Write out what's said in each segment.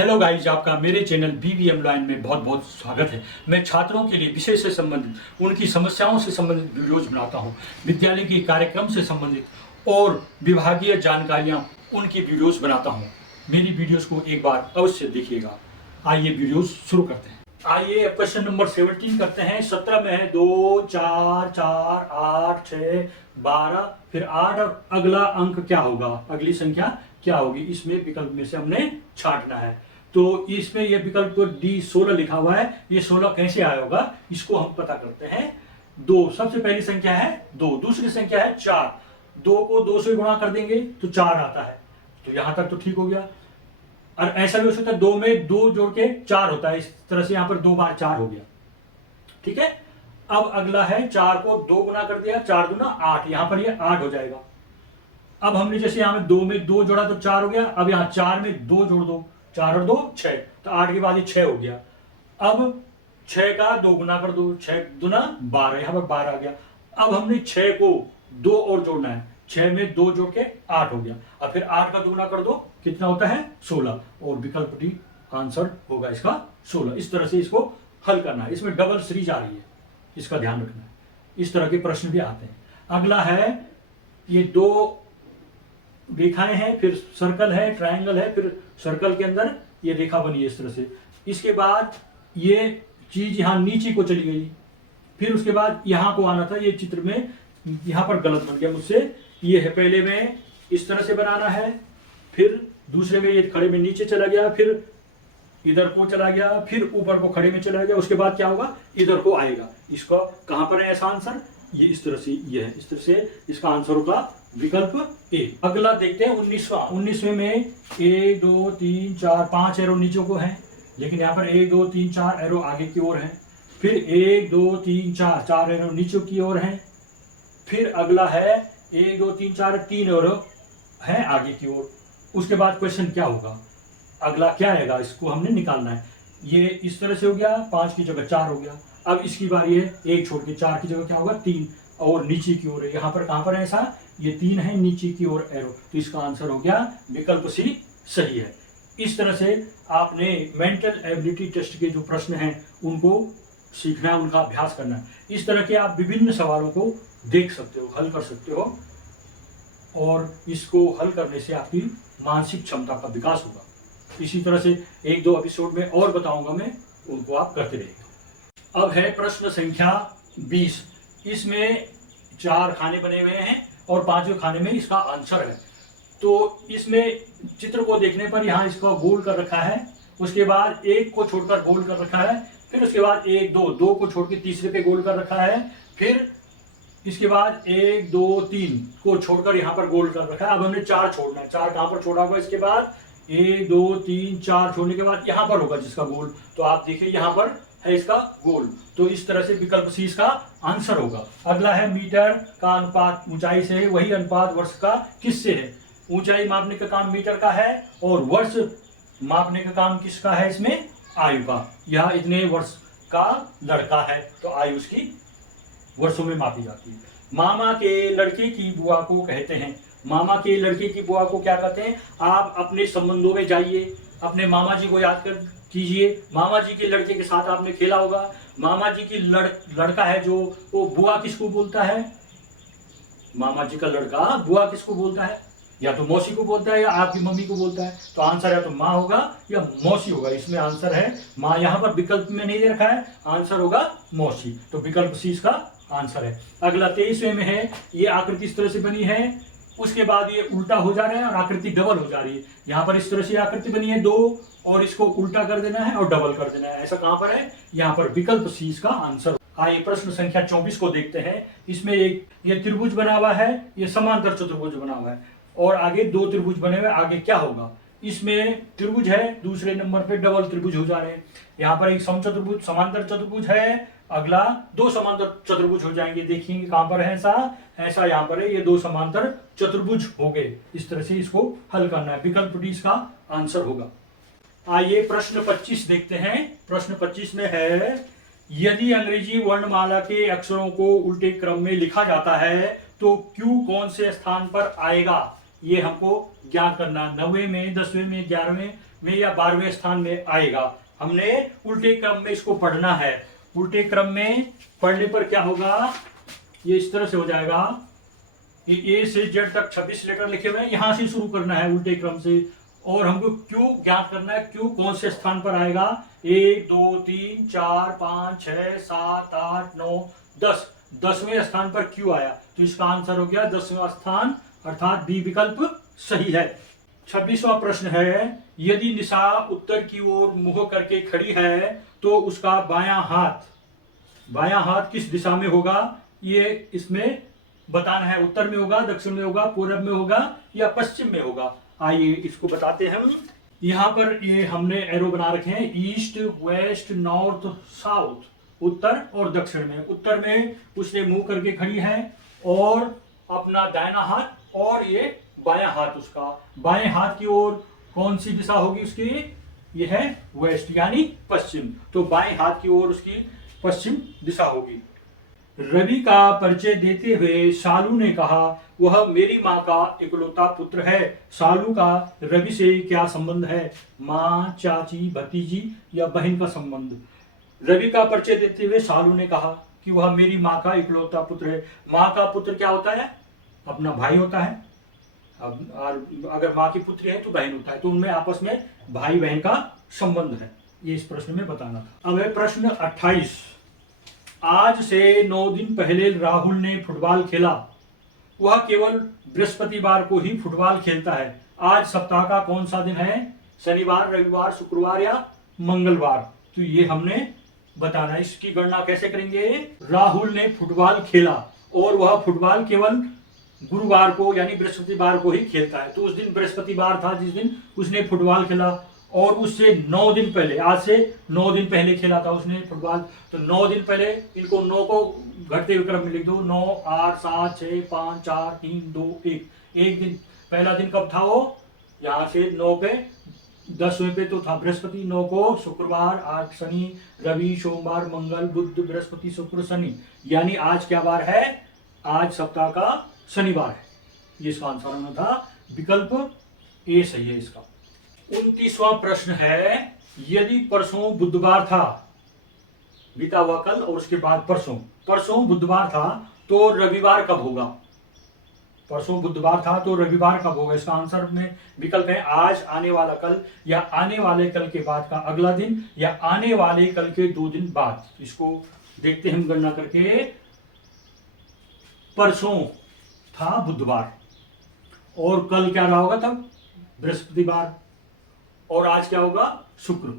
Hello guys, आपका मेरे channel BBM line में बहुत बहुत स्वागत है। मैं छात्रों के लिए विषय से संबंधित, उनकी समस्याओं से संबंधित वीडियोज बनाता हूं। विद्यालय के कार्यक्रम से संबंधित और विभागीय जानकारियां उनकी वीडियोज बनाता हूं। मेरी वीडियोज को एक बार अवश्य देखिएगा। आइए वीडियोज शुरू करते हैं। आइए अब क्वेश्चन नंबर 17 करते हैं। 17 में है 2, 4, 4, 8, 6, 12, फिर 8 और अगला अंक क्या होगा, अगली संख्या क्या होगी। इसमें विकल्प में से हमने छांटना है। तो इसमें यह विकल्प डी 16 लिखा हुआ है। ये 16 कैसे आया होगा, इसको हम पता करते हैं। 2 सबसे पहली संख्या है 2, दूसरी संख्या है 4। 2 को 2 से गुणा कर देंगे तो 4 आता है। तो यहां तक तो ठीक हो गया। और ऐसा भी हो सकता है 2 में 2 जोड़ के 4 होता है। इस तरह से यहां पर 2 बार 4 हो गया। ठीक है। अब अगला है 4 को 2 गुना कर दिया, 4 दूना 8, यहां पर ये 8 हो जाएगा। अब हमने जैसे यहां में 2 में 2 जोड़ा तो 4 हो गया। अब यहां 4 में 2 जोड़ दो, 4 और 2 6, तो 8 के बाद ये 6 हो गया। अब 6 का 2 गुना कर दो, 6 दूना 12, यहां पर 12 आ गया। अब हमने 6 को 2 और जोड़ना है, 6 में 2 जोड़ के 8 हो गया। अब फिर 8 का 2 गुना कर दो, कितना होता है 16, और विकल्प डी आंसर होगा इसका 16। इस तरह से इसको हल करना है। इसमें डबल सीरीज आ रही है, इसका ध्यान रखना है। इस तरह के प्रश्न भी आते हैं। अगला है ये 2 रेखाएं हैं, फिर सर्कल है, ट्रायंगल है, फिर सर्कल के अंदर ये रेखा बनी है इस तरह से। इसके बाद ये चीज यहां नीचे को चली गई, फिर उसके बाद यहां को आना था। ये चित्र में यहां पर गलत बन गया मुझसे। ये है पहले में इस तरह से बनाना है, फिर दूसरे में ये खड़े में नीचे चला गया, फिर इधर को चला गया, फिर ऊपर को खड़े में चला गया। उसके बाद क्या होगा, इधर को आएगा। इसका कहां पर है ऐसा आंसर, ये इस तरह से, ये है इस तरह से। इसका आंसर होगा विकल्प ए। अगला देखते हैं 19वां। 19वें में 1 2 3 4 5 एरो नीचे को है, लेकिन यहाँ पर 1 2 3 4 एरो आगे की ओर है। फिर 1 2 3 4 4 एरो नीचे की ओर है। फिर अगला है 1 2 3 4 3 एरो है आगे की ओर। उसके बाद क्वेश्चन क्या होगा, अगला क्या आएगा, इसको हमने निकालना है। ये इस तरह से हो गया, 5 की जगह 4 हो गया। अब इसकी बारी है, 1 छोड़ के 4 की जगह क्या होगा 3, और नीचे की ओर है। यहाँ पर कहां पर है ऐसा, ये 3 है नीचे की ओर एरो। तो इसका आंसर हो गया विकल्प सी सही है। इस तरह से आपने मेंटल एबिलिटी टेस्ट के जो प्रश्न हैं उनको सीखना है, उनका अभ्यास करना है। इस तरह के आप विभिन्न सवालों को देख सकते हो, हल कर सकते हो, और इसको हल करने से आपकी मानसिक क्षमता का विकास होगा। इसी तरह से 1-2 एपिसोड में और बताऊंगा मैं, उनको आप करते रहिएगा। अब है प्रश्न संख्या 20। इसमें 4 खाने बने हुए हैं और 5वें खाने में इसका आंसर है। तो इसमें चित्र को देखने पर यहाँ इसका गोल कर रखा है, उसके बाद 1 को छोड़कर गोल कर रखा है, फिर उसके बाद 1 2 को छोड़ के तीसरे पे गोल कर रखा है, फिर इसके बाद 1 2 3 को छोड़कर यहाँ पर गोल कर रखा है। अब हमने 4 छोड़ना है। 4 कहाँ पर छोड़ा होगा, इसके बाद 1 2 3 4 छोड़ने के बाद यहाँ पर होगा जिसका गोल। तो आप देखिए यहाँ पर है इसका गोल। तो इस तरह से विकल्प सी इसका आंसर होगा। अगला है मीटर का अनुपात ऊंचाई से है, वही अनुपात वर्ष का किससे है। ऊंचाई मापने का काम मीटर का है और वर्ष मापने का काम किसका है, इसमें आयु का। यह इतने वर्ष का लड़का है, तो आयु उसकी वर्षों में मापी जाती है। मामा के लड़के की बुआ को कहते हैं। मामा के लड़के की बुआ को क्या कहते हैं। आप अपने संबंधों में जाइए, अपने मामा जी को याद कर कीजिए। मामा जी के लड़के के साथ आपने खेला होगा। मामा जी की लड़का है जो, वो बुआ किसको बोलता है, मामा जी का लड़का बुआ किसको बोलता है, या तो मौसी को बोलता है या आपकी मम्मी को बोलता है। तो आंसर या तो माँ होगा या मौसी होगा। इसमें आंसर है माँ, यहाँ पर विकल्प में नहीं दे रखा है, आंसर होगा मौसी। तो विकल्प सी इसका आंसर है। अगला 23वें में है, ये आकृति इस तरह से बनी है, उसके बाद ये उल्टा हो जा रहा है और आकृति डबल हो जा रही है। यहाँ पर इस तरह से आकृति बनी है 2, और इसको उल्टा कर देना है और डबल कर देना है। ऐसा कहां पर है, यहाँ पर विकल्प सी इसका आंसर। आइए प्रश्न संख्या 24 को देखते हैं। इसमें एक ये त्रिभुज बना हुआ है, ये समांतर चतुर्भुज बना हुआ है, और आगे 2 त्रिभुज बने हुए। आगे क्या होगा, इसमें त्रिभुज है, दूसरे नंबर पे डबल त्रिभुज हो जा रहे हैं। यहाँ पर एक समचतुर्भुज समांतर चतुर्भुज है, अगला 2 समांतर चतुर्भुज हो जाएंगे। देखिए कहां पर है ऐसा यहाँ पर है, ये 2 समांतर चतुर्भुज हो गए। इस तरह से इसको हल करना है, विकल्प डी इसका आंसर होगा। आइए प्रश्न 25 देखते हैं। प्रश्न 25 में है, यदि अंग्रेजी वर्णमाला के अक्षरों को उल्टे क्रम में लिखा जाता है तो क्यू कौन से स्थान पर आएगा, ये हमको ज्ञात करना। 9वें में, 10वें में, 11वें, में या 12वें स्थान में आएगा। हमने उल्टे क्रम में इसको पढ़ना है। उल्टे क्रम में पढ़ने पर क्या होगा, ये इस तरह से हो जाएगा कि ए से जेड तक 26 लेटर लिखे हुए हैं, यहां से शुरू करना है उल्टे क्रम से। और हमको क्यू ज्ञात करना है, क्यू कौन से स्थान पर आएगा। 1 2 3 4 5 6 7 8 9 10, 10वें स्थान पर क्यू आया, तो इसका आंसर हो गया 10वां स्थान, अर्थात बी विकल्प सही है। 26वां प्रश्न है, यदि निशा उत्तर की ओर मुंह करके खड़ी है तो उसका बायां हाथ किस दिशा में होगा, ये इसमें बताना है। उत्तर में होगा, दक्षिण में होगा, पूर्व में होगा या पश्चिम में होगा। आइए इसको बताते हैं हम। यहाँ पर ये हमने एरो बना रखे हैं, ईस्ट वेस्ट नॉर्थ साउथ, उत्तर और दक्षिण में। उत्तर में उसने मुंह करके खड़ी है और अपना दाहिना हाथ और ये बायां हाथ, उसका बाएं हाथ की ओर कौन सी दिशा होगी उसकी, ये है वेस्ट यानी पश्चिम, तो बाएं हाथ की ओर उसकी पश्चिम दिशा होगी। रवि का परिचय देते हुए सालू ने कहा, वह मेरी माँ का इकलौता पुत्र है। सालू का रवि से क्या संबंध है, माँ, चाची, भतीजी या बहन का संबंध। रवि का परिचय देते हुए सालू ने कहा कि वह मेरी माँ का इकलौता पुत्र है। माँ का पुत्र क्या होता है, अपना भाई होता है। अब और अगर माँ की पुत्री है तो बहन होता है, तो उनमें आपस में भाई बहन का संबंध है। ये इस प्रश्न में बताना था। अब है प्रश्न 28। आज से 9 दिन पहले राहुल ने फुटबॉल खेला। वह केवल बृहस्पतिवार को ही फुटबॉल खेलता है। आज सप्ताह का कौन सा दिन है, शनिवार, रविवार, शुक्रवार या मंगलवार। तो ये हमने बताना। इसकी गणना कैसे करेंगे, राहुल ने फुटबॉल खेला और वह फुटबॉल केवल गुरुवार को यानी बृहस्पतिवार को ही खेलता है, तो उस दिन बृहस्पतिवार था जिस दिन उसने फुटबॉल खेला, और उससे 9 दिन पहले, आज से 9 दिन पहले खेला था उसने फुटबॉल। तो 9 दिन पहले, इनको 9 को घटते हुए क्रम में लिख दो, 9 8 7 6 5 4 3 2 1। एक दिन, पहला दिन कब था वो, यहाँ से 9 पे 10वें पे तो था बृहस्पति, 9 को शुक्रवार, 8 शनि, रवि, सोमवार, मंगल, बुध, बृहस्पति, शुक्र, शनि, यानी आज क्या बार है, आज सप्ताह का शनिवार है। ये इसका आंसर होना था, विकल्प ए सही है इसका। 29वां प्रश्न है, यदि परसों बुधवार था, बीता हुआ कल और उसके बाद परसों बुधवार था तो रविवार कब होगा। परसों बुधवार था तो रविवार कब होगा। इसका आंसर में विकल्प है आज, आने वाला कल, या आने वाले कल के बाद का अगला दिन, या आने वाले कल के 2 दिन बाद। इसको देखते हैं हम गणना करके। परसों था बुधवार और कल क्या रहा होगा तब, बृहस्पतिवार, और आज क्या होगा, शुक्र।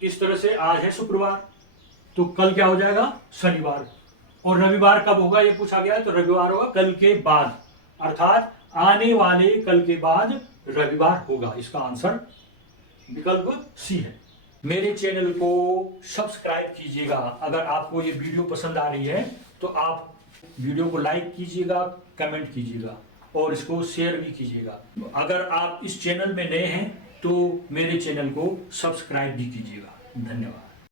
इस तरह से आज है शुक्रवार तो कल क्या हो जाएगा, शनिवार। और रविवार कब होगा ये पूछा गया है, तो रविवार होगा कल के बाद, अर्थात आने वाले कल के बाद रविवार होगा। इसका आंसर विकल्प सी है। मेरे चैनल को सब्सक्राइब कीजिएगा। अगर आपको ये वीडियो पसंद आ रही है तो आप वीडियो को लाइक कीजिएगा, कमेंट कीजिएगा और इसको शेयर भी कीजिएगा। अगर आप इस चैनल में नए हैं तो मेरे चैनल को सब्सक्राइब भी कीजिएगा। धन्यवाद।